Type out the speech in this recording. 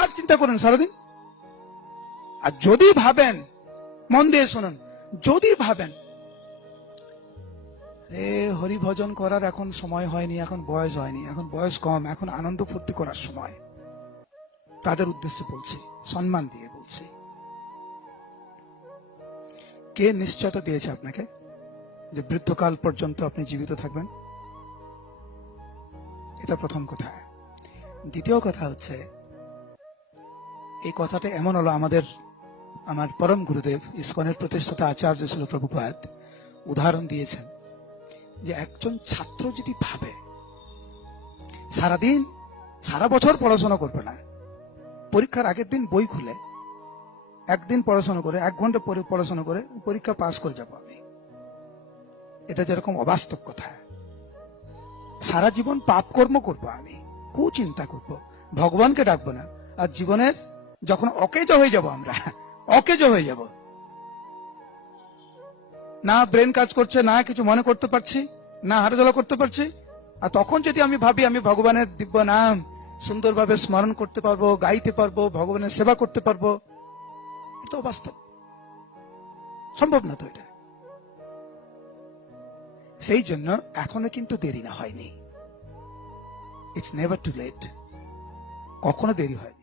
আর চিন্তা করেন সারাদিন আর যদি ভাবেন মন দিয়ে শোনেন যদি ভাবেন রে হরি ভজন করার এখন সময় হয়নি এখন বয়স হয়নি এখন বয়স কম এখন আনন্দ ফুর্তি করার সময় তাদের উদ্দেশ্যে বলছি সম্মান দিয়ে বলছি কে নিশ্চয়তা দিয়েছে আপনাকে যে বৃদ্ধকাল পর্যন্ত আপনি জীবিত থাকবেন এটা প্রথম কথা দ্বিতীয় কথা হচ্ছে এই কথাটা এমন হলো আমাদের আমার পরম গুরুদেব ইস্কনের প্রতিষ্ঠাতা আচার্য ছিল প্রভুপাত উদাহরণ দিয়েছেন যে একজন ছাত্র যদি ভাবে সারাদিন সারা বছর পড়াশোনা করবে না পরীক্ষার আগের দিন বই খুলে একদিন পড়াশোনা করে এক ঘন্টা পরে পড়াশোনা করে পরীক্ষা পাস করে যাবো আমি এটা যেরকম অবাস্তব কথা সারা জীবন পাপ কর্ম করবো আমি কু চিন্তা করব ভগবানকে ডাকবো না আর জীবনের যখন অকেজ হয়ে যাব আমরা অকেজ হয়ে যাব না ব্রেন কাজ করছে না কিছু মনে করতে পারছি না হারাজলা করতে পারছি আর তখন যদি আমি ভাবি আমি ভগবানের দিব্য নাম সুন্দরভাবে স্মরণ করতে পারবো গাইতে পারবো ভগবানের সেবা করতে পারবো এটা অবাস্তব সম্ভব না তো এটা সেই জন্য এখনো কিন্তু দেরি না হয়নি ইটস নেভার টু লেট কখনো দেরি হয়